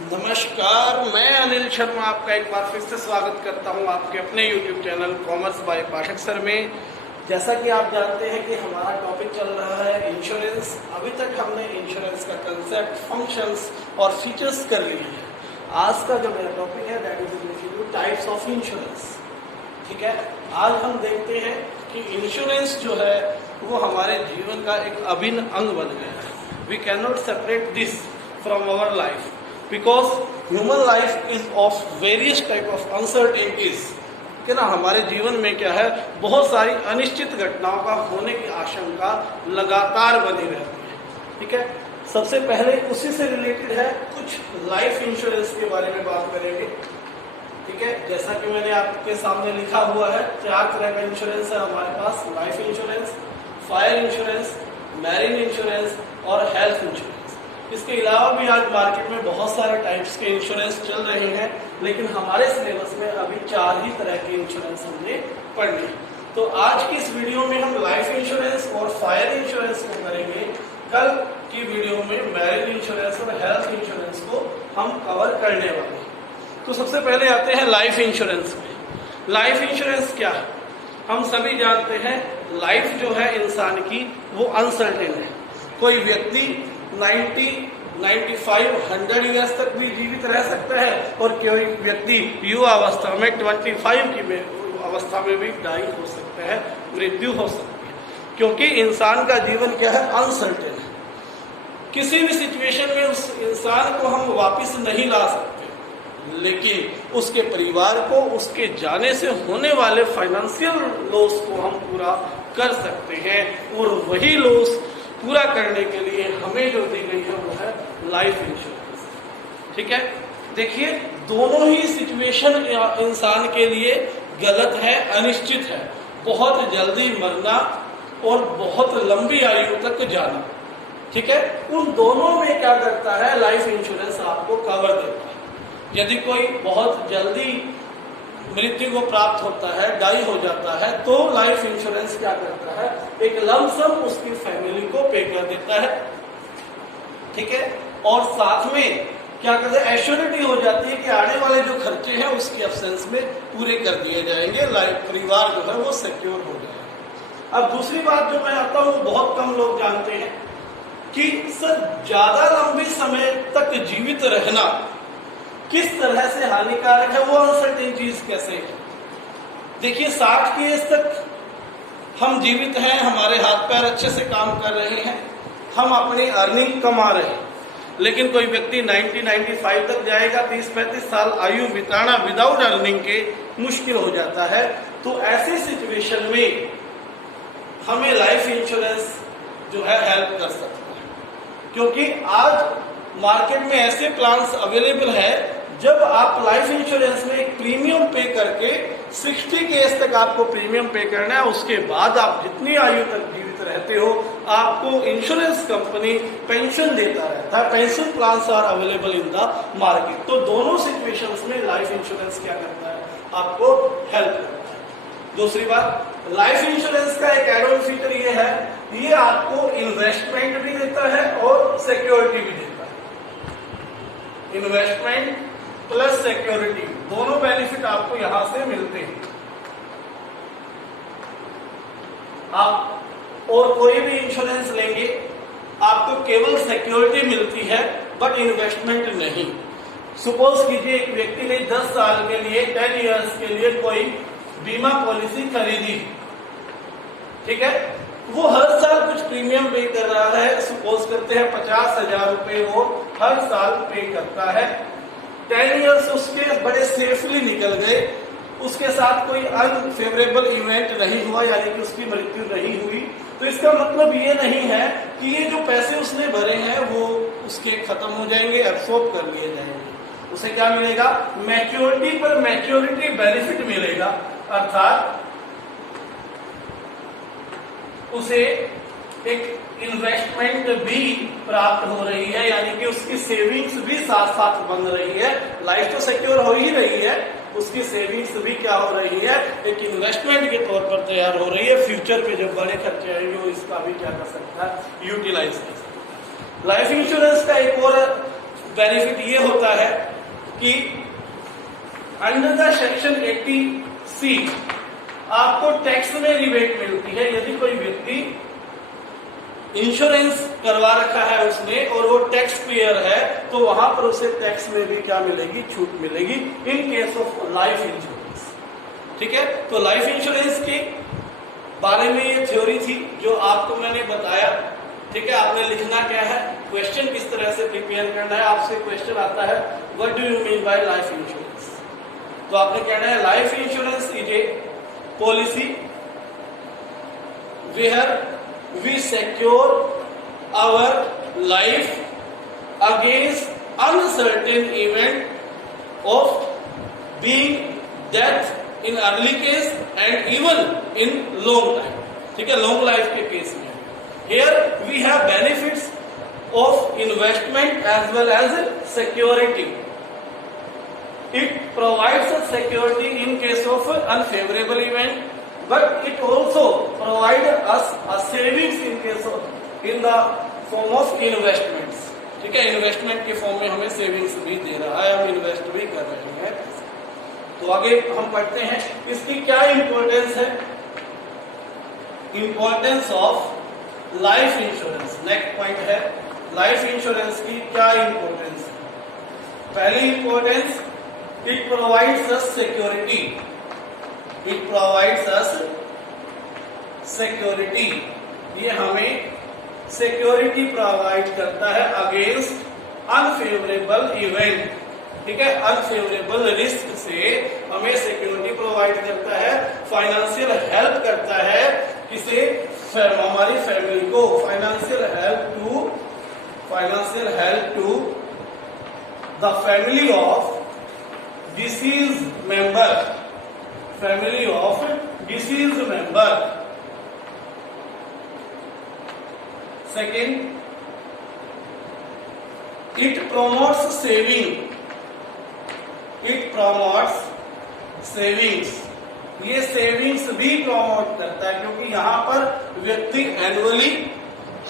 नमस्कार, मैं अनिल शर्मा आपका एक बार फिर से स्वागत करता हूं आपके अपने YouTube channel commerce by Pathak sir में। जैसा कि आप जानते हैं कि हमारा टॉपिक चल रहा है इंश्योरेंस। अभी तक हमने इंश्योरेंस का कंसेप्ट, फंक्शंस और फीचर्स कर लिए हैं। आज का जो मेरा टॉपिक है that is related types of insurance. ठीक है, आज हम देखते हैं कि इंश्योरेंस जो है वो हमारे जीवन का एक अभिन्न अंग बन गया है। We can not separate this from our life because human life is of various type of uncertainties. कि ना, हमारे जीवन में क्या है, बहुत सारी अनिश्चित घटनाओं का होने की आशंका लगातार बनी रहती है। ठीक है, सबसे पहले उसी से रिलेटेड है कुछ लाइफ इंश्योरेंस के बारे में बात करेंगे। ठीक है, जैसा कि मैंने आपके सामने लिखा हुआ है, 4 तरह का इंश्योरेंस है हमारे पास: life insurance, fire insurance, marine insurance और हेल्थ इंश्योरेंस। इसके अलावा भी आज मार्केट में बहुत सारे टाइप्स के इंश्योरेंस चल रहे हैं, लेकिन हमारे सिलेबस में अभी 4 ही तरह के इंश्योरेंस हमने पढ़ने। तो आज की इस वीडियो में हम लाइफ इंश्योरेंस और फायर इंश्योरेंस को करेंगे। कल की वीडियो में मैरिज इंश्योरेंस और हेल्थ इंश्योरेंस को हम कवर करने वाले हैं। तो सबसे पहले आते हैं लाइफ इंश्योरेंस में। लाइफ इंश्योरेंस क्या है? हम सभी जानते हैं लाइफ जो है इंसान की वो अनसर्टेन है। कोई व्यक्ति 90, 95, 100 ईयर्स तक भी जीवित रह सकता है और कोई व्यक्ति युवा अवस्था में 25 की अवस्था में भी डाई हो सकता है, मृत्यु हो सकती है। क्योंकि इंसान का जीवन क्या है, अनसर्टेन है। किसी भी सिचुएशन में उस इंसान को हम वापस नहीं ला सकते, लेकिन उसके परिवार को उसके जाने से होने वाले फाइनेंशियल लॉस को हम पूरा कर सकते हैं। और वही लॉस पूरा करने के लिए हमें जो दी गई है वो है लाइफ इंश्योरेंस। ठीक है, देखिए, दोनों ही सिचुएशन इंसान के लिए गलत है, अनिश्चित है। बहुत जल्दी मरना और बहुत लंबी आयु तक जाना। ठीक है, उन दोनों में क्या करता है, लाइफ इंश्योरेंस आपको कवर देता है। यदि कोई बहुत जल्दी मृत्यु को प्राप्त होता है, डाई हो जाता है, तो लाइफ इंश्योरेंस क्या करता है, एक लंप सम उसकी फैमिली को पे कर देता है। ठीक है, और साथ में क्या करते हैं, एश्योरिटी हो जाती है कि आने वाले जो खर्चे हैं उसके एब्सेंस में पूरे कर दिए जाएंगे। लाइफ परिवार जो है वो सिक्योर हो जाएगा। अब दूसरी बात जो मैं आता हूँ, बहुत कम लोग जानते हैं कि सर ज्यादा लंबे समय तक जीवित रहना किस तरह से हानिकारक है, वो अनसर्टेन चीज कैसे है। देखिए, 60 की एज तक हम जीवित हैं, हमारे हाथ पैर अच्छे से काम कर रहे हैं, हम अपनी अर्निंग कमा रहे हैं। लेकिन कोई व्यक्ति 90, 95 तक जाएगा, 30-35 साल आयु बिताना विदाउट अर्निंग के मुश्किल हो जाता है। तो ऐसी सिचुएशन में हमें लाइफ इंश्योरेंस जो है हेल्प कर सकता है। क्योंकि आज मार्केट में ऐसे प्लान्स अवेलेबल है, जब आप लाइफ इंश्योरेंस में एक प्रीमियम पे करके 60 के एज तक आपको प्रीमियम पे करना है, उसके बाद आप जितनी आयु तक जीवित रहते हो आपको इंश्योरेंस कंपनी पेंशन देता रहता है। Pension plans are available in the market. तो दोनों सिचुएशंस में लाइफ इंश्योरेंस क्या करता है, आपको हेल्प करता है। दूसरी बात, लाइफ इंश्योरेंस का एक एड ऑन फीचर ये है, ये आपको इन्वेस्टमेंट भी देता है और सिक्योरिटी भी देता है। इन्वेस्टमेंट प्लस सिक्योरिटी, दोनों बेनिफिट आपको यहां से मिलते हैं। आप और कोई भी इंश्योरेंस लेंगे, आपको केवल सिक्योरिटी मिलती है बट इन्वेस्टमेंट नहीं। सपोज कीजिए एक व्यक्ति ने 10 साल के लिए, 10 इयर्स के लिए कोई बीमा पॉलिसी खरीदी। ठीक है, वो हर साल कुछ प्रीमियम पे कर रहा है। सपोज करते हैं 50,000 रुपए वो हर साल पे करता है। 10 इयर्स उसके बड़े सेफली निकल गए, उसके साथ कोई अनफेवरेबल इवेंट नहीं हुआ, यानी कि उसकी मृत्यु नहीं हुई। तो इसका मतलब ये नहीं है कि ये जो पैसे उसने भरे हैं वो उसके खत्म हो जाएंगे, एब्सॉर्ब कर लिए जाएंगे। उसे क्या मिलेगा, मैच्योरिटी पर मैच्योरिटी बेनिफिट मिलेगा। अर्थात उसे एक इन्वेस्टमेंट भी प्राप्त हो रही है, यानी कि उसकी सेविंग्स भी साथ साथ बन रही है। लाइफ तो सिक्योर हो ही रही है, उसकी सेविंग्स भी क्या हो रही है, एक इन्वेस्टमेंट के तौर पर तैयार हो रही है। फ्यूचर पे जब बड़े खर्चे आएंगे वो इसका भी क्या कर सकता है, यूटिलाइज कर सकता है। लाइफ इंश्योरेंस का एक और बेनिफिट ये होता है कि अंडर द सेक्शन 80C आपको टैक्स में रिबेट मिलती है। यदि कोई व्यक्ति इंश्योरेंस करवा रखा है उसने और वो टैक्स पेयर है, तो वहां पर उसे टैक्स में भी क्या मिलेगी, छूट मिलेगी in case of life insurance. ठीक है, तो लाइफ इंश्योरेंस के बारे में ये थ्योरी थी जो आपको मैंने बताया। ठीक है, आपने लिखना क्या है, क्वेश्चन किस तरह से प्रिपेयर करना है। आपसे क्वेश्चन आता है what do you mean by life insurance, तो आपने कहना है life insurance is a policy where we secure our life against uncertain event of being death in early case and even in long time। ठीक है, long life के case में here we have benefits of investment as well as security। It provides a security in case of unfavorable event, but it also provides us a savings in case of in the form of investments। ठीक है, investment के form में हमें savings भी दे रहा है, हम invest भी कर रहे हैं। तो आगे हम पढ़ते हैं इसकी क्या इंपॉर्टेंस है। Importance of life insurance, next point है लाइफ इंश्योरेंस की क्या इंपॉर्टेंस है। पहली importance, it provides us security. It provides us security। ये हमें सिक्योरिटी प्रोवाइड करता है अगेंस्ट अनफेवरेबल इवेंट। ठीक है, अनफेवरेबल रिस्क से हमें सिक्योरिटी प्रोवाइड करता है, फाइनेंशियल हेल्प करता है किसे, हमारी फैमिली को, financial help to the family of deceased member, family of deceased member। Second, it promotes saving। It promotes savings। ये सेविंग्स भी प्रमोट करता है क्योंकि यहां पर व्यक्ति एनुअली,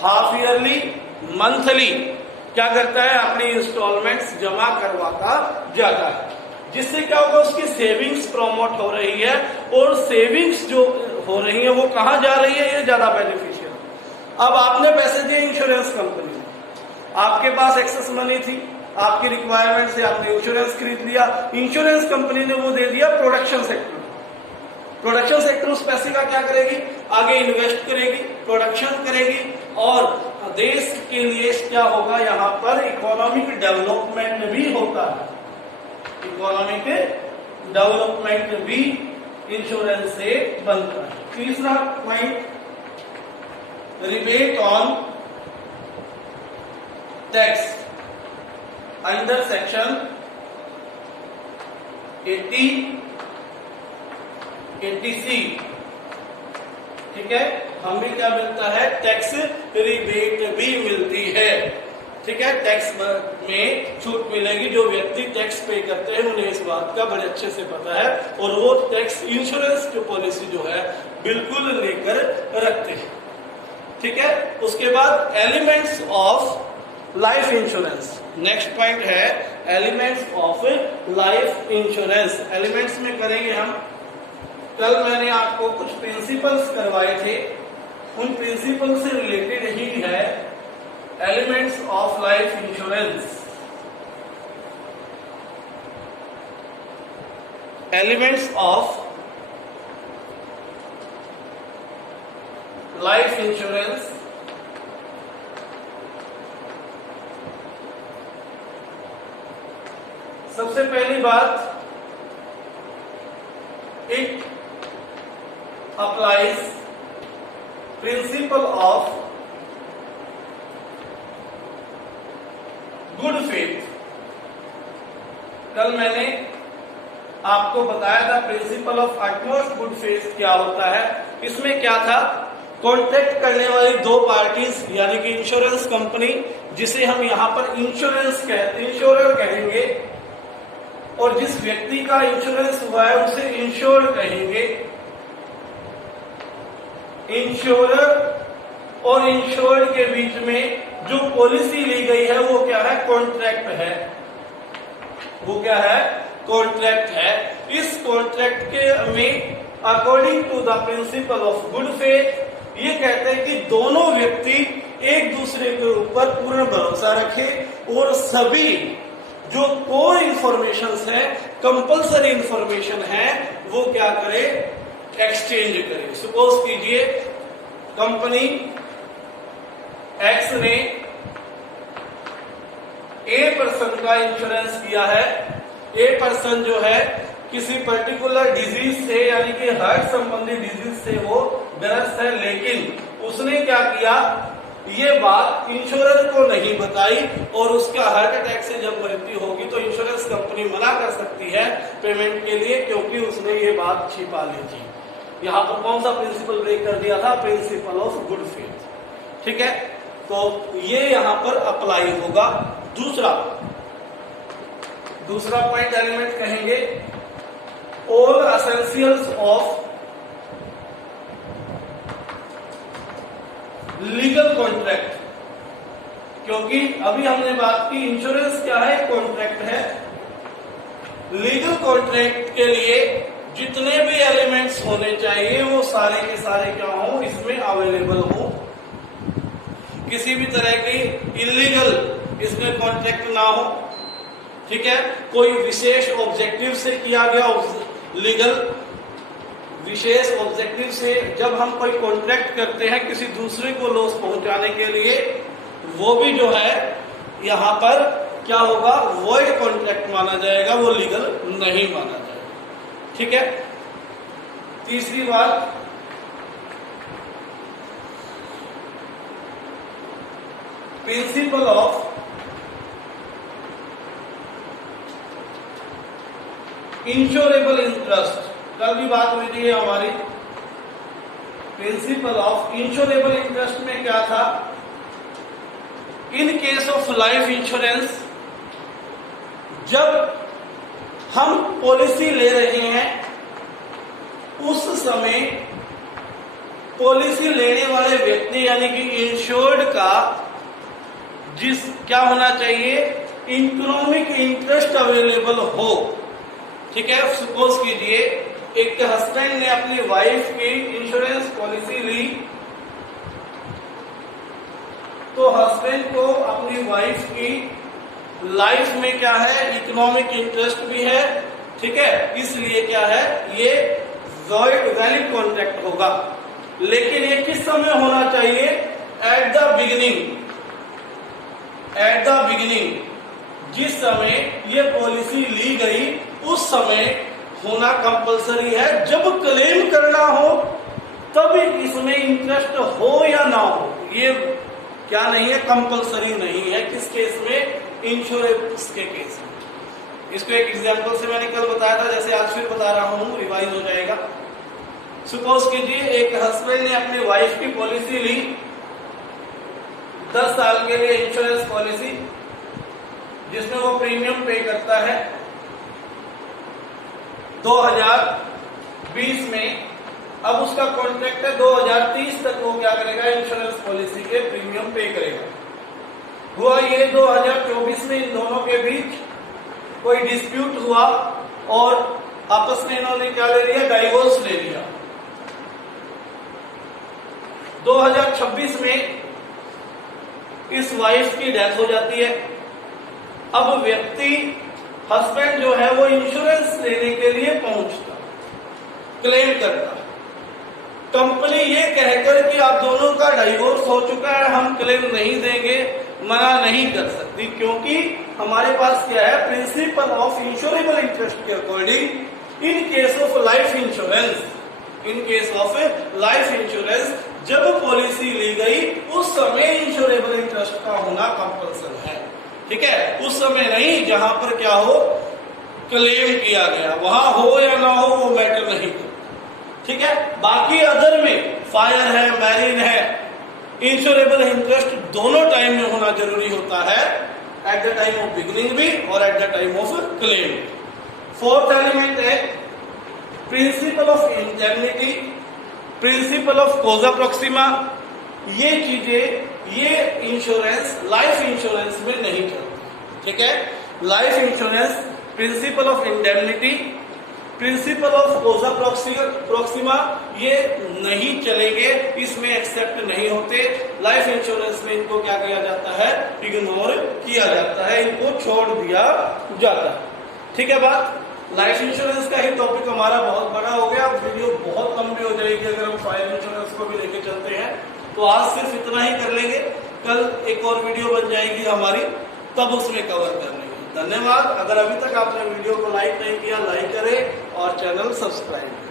हाफ ईयरली, मंथली क्या करता है, अपनी इंस्टॉलमेंट्स जमा करवाता जाता है, जिससे क्या होगा, उसकी सेविंग्स प्रमोट हो रही है। और सेविंग्स जो हो रही है वो कहां जा रही है, ये ज्यादा बेनिफिशियल। अब आपने पैसे दिए इंश्योरेंस कंपनी में, आपके पास एक्सेस मनी थी, आपकी रिक्वायरमेंट से आपने इंश्योरेंस खरीद लिया, इंश्योरेंस कंपनी ने वो दे दिया प्रोडक्शन सेक्टर। प्रोडक्शन सेक्टर उस पैसे का क्या करेगी, आगे इन्वेस्ट करेगी, प्रोडक्शन करेगी, और देश के लिए क्या होगा, यहाँ पर इकोनॉमिक डेवलपमेंट भी होता है। इकोनॉमिक डेवलपमेंट भी इंश्योरेंस से बनता है। तीसरा point, rebate on tax under section 80C। ठीक है, हमें क्या मिलता है, टैक्स रिबेट भी मिलती है। ठीक है, टैक्स में छूट मिलेगी। जो व्यक्ति टैक्स पे करते हैं उन्हें इस बात का बड़े अच्छे से पता है, और वो टैक्स इंश्योरेंस की पॉलिसी जो है बिल्कुल लेकर रखते हैं। ठीक है, उसके बाद elements of life insurance, next point है elements of life insurance. Elements में करेंगे हम, कल मैंने आपको कुछ प्रिंसिपल्स करवाए थे, उन प्रिंसिपल से रिलेटेड ही है elements of life insurance. Elements of life insurance, सबसे पहली बात, it applies principal of good faith. कल मैंने आपको बताया था principle of utmost good faith क्या होता है। इसमें क्या था, कॉन्ट्रैक्ट करने वाली दो पार्टीज यानी कि इंश्योरेंस कंपनी, जिसे हम यहां पर इंश्योरर कहेंगे, और जिस व्यक्ति का इंश्योरेंस हुआ है उसे इंश्योर्ड कहेंगे। इंश्योरर और इंश्योर्ड के बीच में जो पॉलिसी ली गई है वो क्या है? कॉन्ट्रैक्ट है। वो क्या है? कॉन्ट्रैक्ट है। इस कॉन्ट्रैक्ट के में according to the principle of good faith ये कहते हैं कि दोनों व्यक्ति एक दूसरे के ऊपर पूर्ण भरोसा रखें और सभी जो कोर इंफॉर्मेशन है, कंपल्सरी इंफॉर्मेशन है, वो क्या करे? एक्सचेंज करे। सपोज कीजिए कंपनी एक्स ने ए पर्सन का इंश्योरेंस किया है। ए पर्सन जो है किसी पर्टिकुलर डिजीज से यानी कि हार्ट संबंधी डिजीज से वो ग्रस्त है, लेकिन उसने क्या किया? ये बात इंश्योरेंस को नहीं बताई और उसका हार्ट अटैक से जब मृत्यु होगी तो इंश्योरेंस कंपनी मना कर सकती है पेमेंट के लिए, क्योंकि उसने ये बात छिपा ली थी। यहाँ पर कौन सा प्रिंसिपल ब्रेक कर दिया था? Principal of good faith. ठीक है, तो ये यहां पर अप्लाई होगा। दूसरा पॉइंट एलिमेंट कहेंगे all essentials of legal contract, क्योंकि अभी हमने बात की इंश्योरेंस क्या है? कॉन्ट्रैक्ट है। लीगल कॉन्ट्रैक्ट के लिए जितने भी एलिमेंट्स होने चाहिए वो सारे के सारे क्या हो? इसमें अवेलेबल हो। किसी भी तरह की इलीगल इसमें कॉन्ट्रैक्ट ना हो। ठीक है, कोई विशेष ऑब्जेक्टिव से किया गया लीगल विशेष ऑब्जेक्टिव से जब हम कोई कॉन्ट्रैक्ट करते हैं किसी दूसरे को लॉस पहुंचाने के लिए, वो भी जो है यहां पर क्या होगा? वॉइड कॉन्ट्रैक्ट माना जाएगा, वो लीगल नहीं माना जाएगा। ठीक है, तीसरी बात प्रिंसिपल ऑफ इंश्योरेबल इंटरेस्ट। कल भी बात हुई थी हमारी। प्रिंसिपल ऑफ इंश्योरेबल इंटरेस्ट में क्या था? In case of life insurance जब हम पॉलिसी ले रहे हैं उस समय पॉलिसी लेने वाले व्यक्ति यानी कि इंश्योर्ड का क्या होना चाहिए? इकोनॉमिक इंटरेस्ट अवेलेबल हो। ठीक है, सपोज कीजिए एक हस्बैंड ने अपनी वाइफ की इंश्योरेंस पॉलिसी ली, तो हस्बैंड को अपनी वाइफ की लाइफ में क्या है? इकोनॉमिक इंटरेस्ट भी है। ठीक है, इसलिए क्या है? ये वैलिड कॉन्ट्रैक्ट होगा। लेकिन ये किस समय होना चाहिए? एट द बिगिनिंग जिस समय ये पॉलिसी ली गई उस समय होना कंपलसरी है। जब क्लेम करना हो तब इसमें इंटरेस्ट हो या ना हो, ये क्या नहीं है? कंपलसरी नहीं है। किस केस में? इंश्योरेंस के केस में। इसको एक एग्जांपल से मैंने कल बताया था, जैसे आज फिर बता रहा हूं, रिवाइज हो जाएगा। सपोज कीजिए एक हस्बैंड ने अपनी वाइफ की पॉलिसी ली 10 साल के लिए, इंश्योरेंस पॉलिसी जिसमें वो प्रीमियम पे करता है। 2020 में अब उसका कॉन्ट्रैक्ट है 2030 तक वो क्या करेगा? इंश्योरेंस पॉलिसी के प्रीमियम पे करेगा। हुआ ये 2024 में इन दोनों के बीच कोई डिस्प्यूट हुआ और आपस में इन्होंने क्या ले लिया? डाइवोर्स ले लिया। 2026 में इस वाइफ की डेथ हो जाती है। अब व्यक्ति हस्बैंड जो है वो इंश्योरेंस लेने के लिए पहुंचता, क्लेम करता। कंपनी ये कहकर कि आप दोनों का डाइवोर्स हो चुका है, हम क्लेम नहीं देंगे, मना नहीं कर सकती, क्योंकि हमारे पास क्या है? प्रिंसिपल ऑफ इंश्योरेबल इंटरेस्ट के according in case of life insurance जब पॉलिसी ली गई उस समय इंश्योरेबल इंटरेस्ट का होना कंपल्सरी है। ठीक है, उस समय नहीं जहां पर क्या हो? क्लेम किया गया, वहां हो या ना हो वो मैटर नहीं करता। ठीक है, बाकी अदर में फायर है, मैरिन है, इंश्योरेबल इंटरेस्ट दोनों टाइम में होना जरूरी होता है, at the time of beginning भी और at the time of claim. Fourth element है principle of indemnity, principle of causa proxima, ये चीजें, ये इंश्योरेंस लाइफ इंश्योरेंस में नहीं चलती। ठीक है, life insurance principle of indemnity, principle of causa proxima ये नहीं चलेंगे, इसमें एक्सेप्ट नहीं होते। लाइफ इंश्योरेंस में इनको क्या किया जाता है, इग्नोर किया जाता है, इनको छोड़ दिया जाता है। ठीक है बात, लाइफ इंश्योरेंस का ही टॉपिक हमारा बहुत बड़ा हो गया, वीडियो बहुत लंबी हो जाएगी अगर हम फायर इंश्योरेंस को भी लेके चलते हैं। तो आज सिर्फ इतना ही कर लेंगे, कल एक और वीडियो बन जाएगी हमारी, तब उसमें कवर कर लेंगे। धन्यवाद। अगर अभी तक आपने वीडियो को लाइक नहीं किया, लाइक करें और चैनल सब्सक्राइब करें।